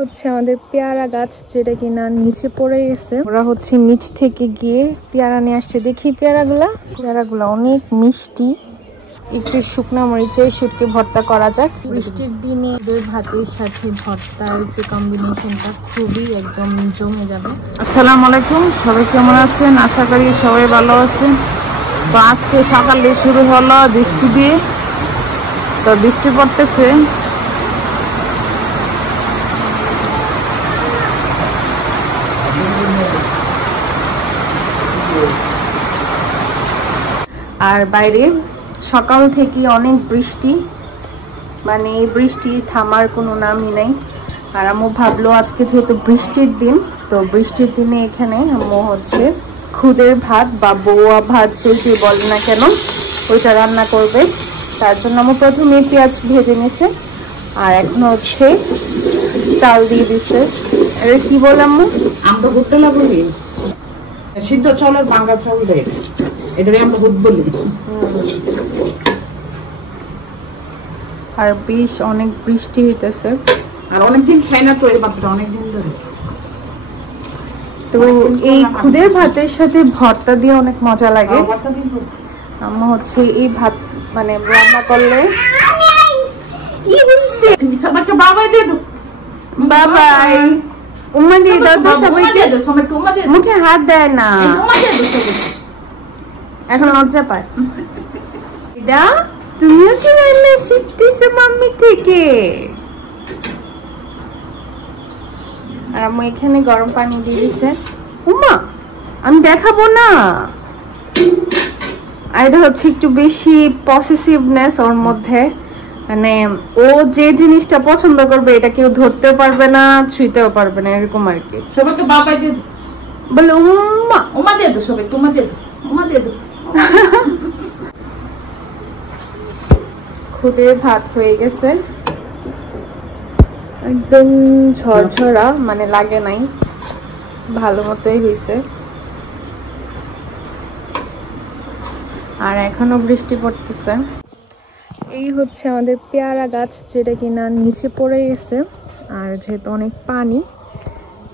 হচ্ছে আমাদের পেয়ারা গাছ, যেটা কিনা নিচে পড়ে গেছে। ওরা হচ্ছে নিচ থেকে গিয়ে পেয়ারা নিয়ে আসছে। দেখি পেয়ারাগুলা অনেক মিষ্টি। একটু শুকনা মরিচে শুটকি ভর্তা করা যাক। বৃষ্টির দিনে ওদের ভাতের সাথে ভর্তার যে কম্বিনেশনটা খুবই একদম জমে যাবে। আসসালামু আলাইকুম, সবাই কেমন আছেন? আশা করি সবাই ভালো আছেন। তো আজকে সকালে শুরু হলো বৃষ্টি দিয়ে, তো বৃষ্টি পড়তেছে। আর বাইরে সকাল থেকে অনেক বৃষ্টি, মানে এই বৃষ্টি থামার কোনো নামই নাই। আর আম্মু ভাবলো আজকে যেহেতু বৃষ্টির দিন, তো বৃষ্টির দিনে এখানে আম্মু হচ্ছে খুদের ভাত বা বউয়া ভাত যেটি বলে না কেন, ওইটা রান্না করবে। তার জন্য আম্মু প্রথমে পেঁয়াজ ভেজে নিছে, আর এখন হচ্ছে চাল দিয়ে দিছে। এটা কি বলে আম্মু? আমরা ভুট্টা বলি, সিদ্ধ চালের ভাঙা চাল দেয়, এটারে আমরা ভুট বলি। আর বেশ অনেক বৃষ্টি হইতেছে, আর অনেকদিন খাই না তো এই ভাতটা, অনেকদিন ধরে। তো এই খুদের ভাতের সাথে ভর্তা দিয়ে অনেক মজা লাগে। আম্মু হচ্ছে এই ভাত মানে রান্না করলে কি হইছে সবাইকে বাবাই দিয়ে দাও, বাবাই উম্মা দিয়ে দাও তো সবাইকে। মুখে হাত দেয় না, এখন লজ্জা পায়। দিদা তুমিও কি রান্না শিখতেছো মাম্মি থেকে? আর আম্মু এখানে গরম পানি দিয়ে দিছে। উম্মা আমি দেখাবো না। আর এটা হচ্ছে একটু বেশি পসেসিভনেস ওর মধ্যে, মানে ও যে জিনিসটা পছন্দ করবে এটা কেউ ধরতেও পারবে না, ছুঁতেও পারবে না, এরকম আর কি। সবাইকে বাবাই দিয়ে দাও, বলে উম্মা উম্মা দিয়ে দাও, সবাইকে উম্মা দিয়ে দাও, উম্মা দিয়ে দাও। খুদের ভাত হয়ে গেছে, একদম ঝরঝরা, মানে লাগে নাই, ভালো মতোই হয়েছে। আর এখনো বৃষ্টি পড়তেছে। এই হচ্ছে আমাদের পেয়ারা গাছ, যেটা কিনা নিচে পড়ে গেছে। আর যেহেতু অনেক পানি,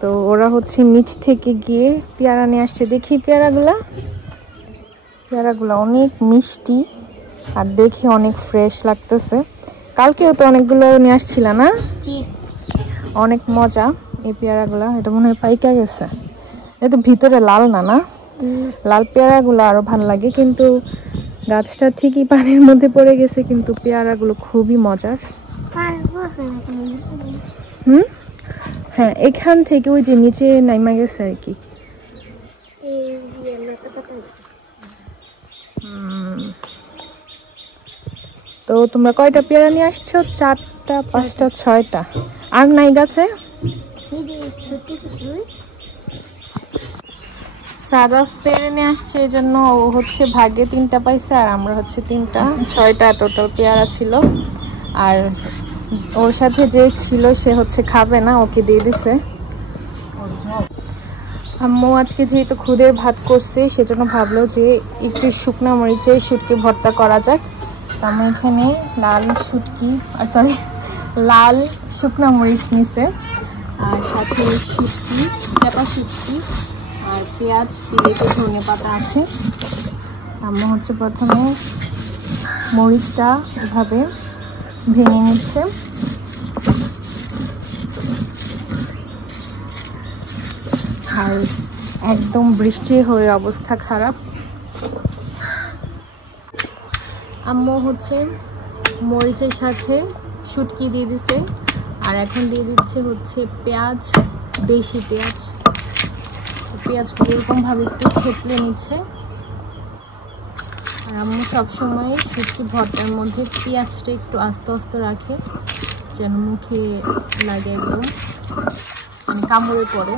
তো ওরা হচ্ছে নিচ থেকে গিয়ে পেয়ারা নিয়ে আসছে। দেখি পেয়ারাগুলা অনেক মিষ্টি আর দেখে অনেক ফ্রেশ লাগতেছে। কালকেও তো অনেকগুলো নিয়ে আসছিল না? অনেক মজা এই পেয়ারাগুলা। এটা মনে হয় পাইকা গেছে, এটা ভিতরে লাল না, না লাল পেয়ারাগুলো আরো ভালো লাগে, কিন্তু গাছটা ঠিকই পানির মধ্যে পড়ে গেছে, কিন্তু পেয়ারাগুলো খুবই মজার। হ্যাঁ, এখান থেকে ওই যে নিচে নাইমা গেছে আর কি। তো তোমরা কয়টা পেয়ারা নিয়ে আসছো? 4টা, 5টা, 6টা। আর নাই গাছে? সাদাফ পেয়ারা নিয়ে আসছে, এই জন্য ও হচ্ছে ভাগে 3টা পাইছে, আর আমরা হচ্ছে 3টা। 6টা টোটাল পেয়ারা ছিল। আর ওর সাথে যে ছিল সে হচ্ছে খাবে না, ওকে দিয়ে দিছে। আম্মু আজকে যেহেতু খুদের ভাত করছে, সেজন্য ভাবলো যে একটু শুকনা মরিচে শুটকি ভর্তা করা যাক। আমি এখানে লাল শুকনা মরিচ নিছে, আর সাথে শুটকি, চাপা শুটকি, আর পেঁয়াজ, পিলেতে ধনে পাতা আছে। আম্মু হচ্ছে প্রথমে মরিচটা এভাবে ভেঙে নিচ্ছে। আর একদম বৃষ্টি হয়ে অবস্থা খারাপ। আম্মু হচ্ছে মরিচের সাথে শুটকি দিয়ে দিছে, আর এখন দিয়ে দিচ্ছে হচ্ছে পেঁয়াজ, দেশি পেঁয়াজগুলো এরকমভাবে একটু থেতলে নিচ্ছে। আর আম্মু সবসময় শুটকি ভর্তার মধ্যে পেঁয়াজটা একটু আস্তে আস্তে রাখে, যেন মুখে লাগে, একদম মানে কামড়ে পড়ে।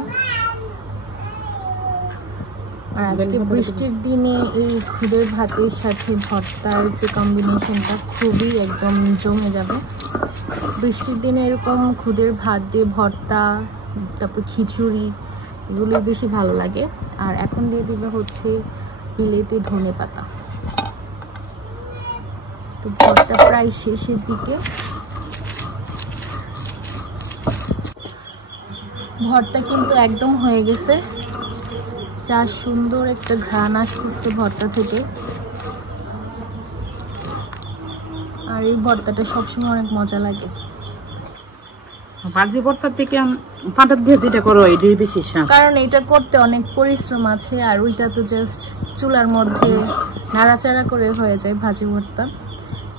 আর আজকে বৃষ্টির দিনে এই খুদের ভাতের সাথে ভর্তার যে কম্বিনেশনটা খুবই একদম জমে যাবে। বৃষ্টির দিনে এরকম খুদের ভাত দিয়ে ভর্তা, তারপর খিচুড়ি, এগুলোই বেশি ভালো লাগে। আর এখন দিয়ে দিবে হচ্ছে বিলেতি ধনে পাতা। তো ভর্তা প্রায় শেষের দিকে। ভর্তা কিন্তু একদম হয়ে গেছে, যা সুন্দর একটা ঘ্রাণ আসতেছে ভর্তা থেকে। আর এই ভর্তাটা সবসময় অনেক মজা লাগে। ভাজি ভর্তার থেকে পাটার দিয়ে যেটা করো এটাই বেশি স্বাদ, কারণ এটা করতে অনেক পরিশ্রম আছে, আর ওইটা তো জাস্ট চুলার মধ্যে নাড়াচাড়া করে হয়ে যায় ভাজি ভর্তা।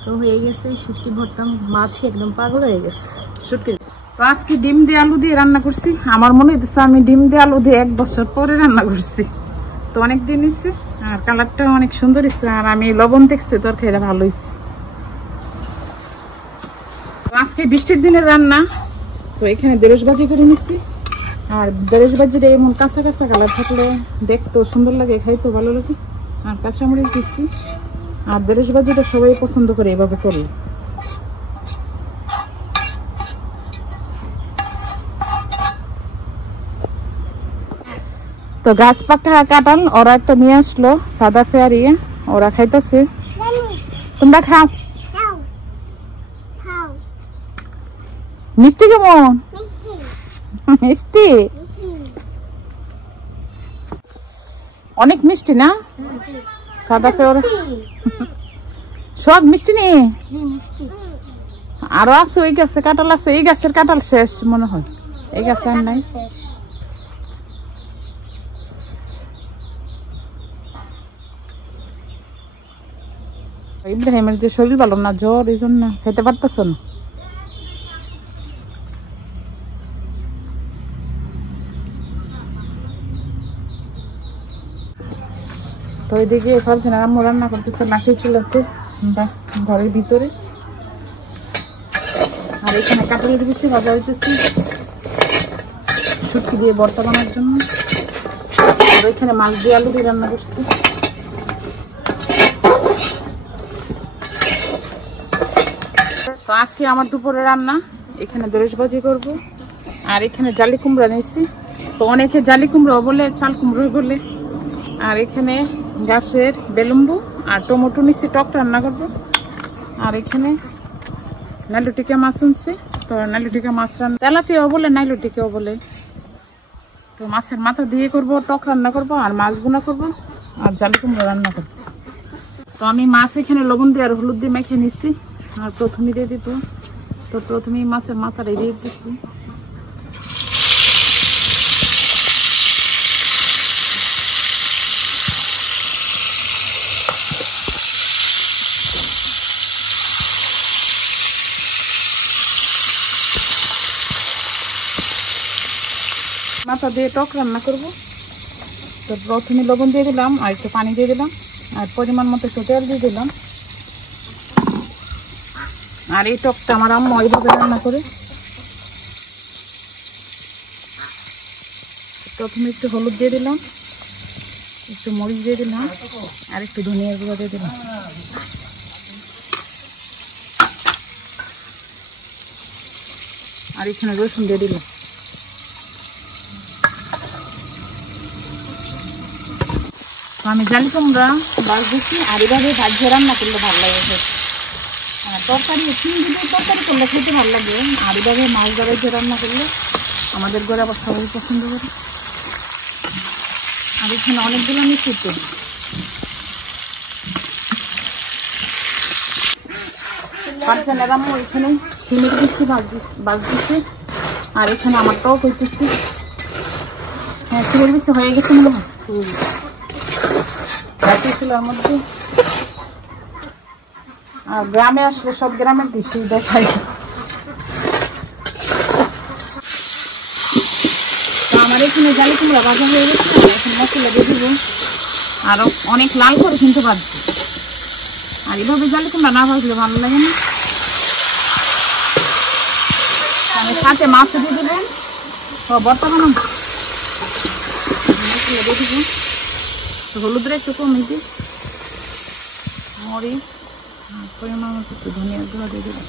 তো হয়ে গেছে শুটকি ভর্তা, মাছি একদম পাগল হয়ে গেছে শুটকি। তো আজকে ডিম দিয়ে আলু দিয়ে রান্না করছি। আমার মনে হইতেছে আমি ডিম দিয়ে আলু দিয়ে 1 বছর পরে রান্না করছি। তো অনেক দিন হয়েছে, আর কালারটা অনেক সুন্দর হয়েছে, আর আমি লবণ দেখছি তরকারিটা ভালো হয়েছে। তো আজকে বৃষ্টির দিনের রান্না। তো এখানে দেড়শ ভাজি করে নিচ্ছি, আর দেড়শ ভাজিটা এমন কাঁচা কাঁচা কালার থাকলে দেখতেও সুন্দর লাগে, খাইতেও ভালো লাগে। আর কাঁচামরিচ দিচ্ছি, আর দেড়শ ভাজিটা সবাই পছন্দ করে এভাবে করলে। তো গাছ পাকা কাঁঠাল ওরা একটা নিয়ে আসলো, সাদা ফেয়ারি, ওরা খাইতেছে। তোমরা খাও। মিষ্টি কেমন? মিষ্টি, অনেক মিষ্টি না? সাদা ফেয়ারি সব মিষ্টি নেই, আরো আছে ওই গাছে কাঁঠাল আছে। এই গাছের কাঁঠাল শেষ মনে হয়, এই গাছে আর নাই। ইব্রাহিমের যে শরীর ভালো না, জ্বর, এই জন্য খেতে পারতেছ না। তো ওইদিকে ফারজানার আম্মু রান্না করতেছে লাঠি চুলাতে ঘরের ভিতরে, আর এখানে কাঁঠাল দিয়েছি ভাজা হইতেছি শুটকি দিয়ে ভর্তা বানানোর জন্য। আর এখানে মাছ দিয়ে আলু দিয়ে রান্না করছি। তো আজকে আমার দুপুরে রান্না, এখানে দেড়শ ভাজি করব, আর এখানে জালি কুমড়া নিয়েছি। তো অনেকে জালি কুমড়াও বলে, চাল কুমড়ো বলে। আর এখানে গাছের বেলুম্বু আর টমেটো নিয়েছি, টক রান্না করব। আর এখানে নাইলুটিকা মাছ আনছে, তো নাইলুটিকা মাছ রান্না, তেলাপিয়াও বলে নাইলুটিকাও বলে। তো মাছের মাথা দিয়ে করব, টক রান্না করব, আর মাছ বোনা করব, আর জালি কুমড়া রান্না করব। তো আমি মাছ এখানে লবণ দিয়ে আর হলুদ দিয়ে মেখে নিচ্ছি, আর প্রথমে দিয়ে দিব। তো প্রথমে মাছের মাথাটা দিয়ে দিচ্ছি। মাথা দিয়ে টক রান্না করব। তো প্রথমে লবণ দিয়ে দিলাম, আর একটু পানি দিয়ে দিলাম, আর পরিমাণ মতো একটু তেল দিয়ে দিলাম। আর এই টকটা আমার আম্মা ওইভাবে রান্না করে। প্রথমে একটু হলুদ দিয়ে দিলাম, একটু মরিচ দিয়ে দিলাম, আর একটু ধনিয়ার গুঁড়ো দিয়ে দিলাম। আর এখানে রসুন দিয়ে দিলাম। তো আমি জালি কুমড়া বাস দিচ্ছি, আর এভাবে ভাজিয়ে রান্না করলে ভালো লাগে। তরকারি তরকারি করলে খেতে ভালো লাগে, আর এভাবে মাছ ধরে রান্না করলে আমাদের ঘরে আবার সবাই পছন্দ করে। আর এখানে অনেকগুলো মিষ্টি, ফারজানার আম্মু এখানে সিমের মিষ্টি বাজ দিচ্ছে, আর এখানে আমার টক হইতেছে। হ্যাঁ, সিমের মিষ্টি হয়ে গেছে মনে হয়, চুলার মধ্যে। আর গ্রামে আসলে সব গ্রামের দৃশ্যই দেখাই। তো আমার এখানে জালি কুমড়া ভাজা হয়ে গেছে, এখন মশলা দিয়ে দিব। আরো অনেক লাল করে কিন্তু ভাজছি, আর এভাবে জালি কুমড়া না ভাজলে ভালো লাগে না। আমি সাথে মাছ দিয়ে দেবেন, তো ভর্তা বানাবো, মশলা দিয়ে দিব। তো হলুদের একটু কমে দিই, মরিচ, পরিমাণ মতো একটু ধনিয়ার গুঁড়ো দিয়ে দিলাম।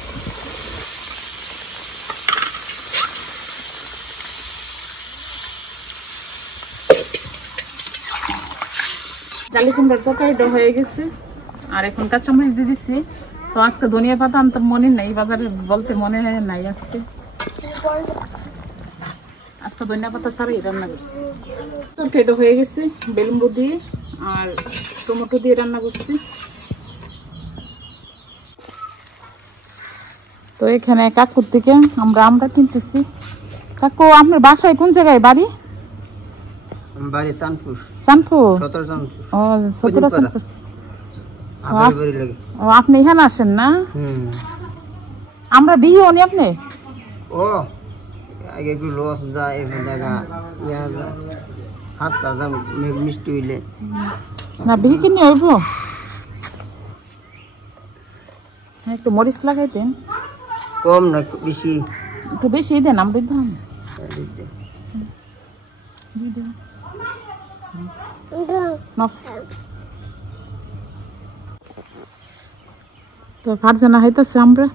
জালি কুমড়ার তরকারিটা হয়ে গেছে, আর এখন কাঁচামরিচ দিয়ে দিচ্ছি। তো আজকে ধনিয়া পাতা আনতে মনে নাই, বাজারে বলতে মনে নাই আজকে ধনিয়া পাতা ছাড়াই রান্না করছি। তরকারিটা হয়ে গেছে বেলুম্বু দিয়ে আর টমেটো দিয়ে রান্না করছি। তো এখানে কাকুর থেকে আমরা কিনতেছি। কাকু আপনার বাসায় কোন জায়গায় বাড়ি? বাড়ি চাঁদপুর। চাঁদপুর? চাঁদপুর। ও সতেরো চাঁদপুর। ও আপনি এখানে আসেন না? আমরা বিয়ে হনি আপনি? ও আগে একটু লস যায় জায়গা হাসতা যা মিষ্টি হইলে না বিয়ে কিনে হইব। একটু মরিচ লাগাইতেন। কম না বেশি? একটু বেশি দেন আমরা দাম। তো ফারজানা হইতেছে আমরা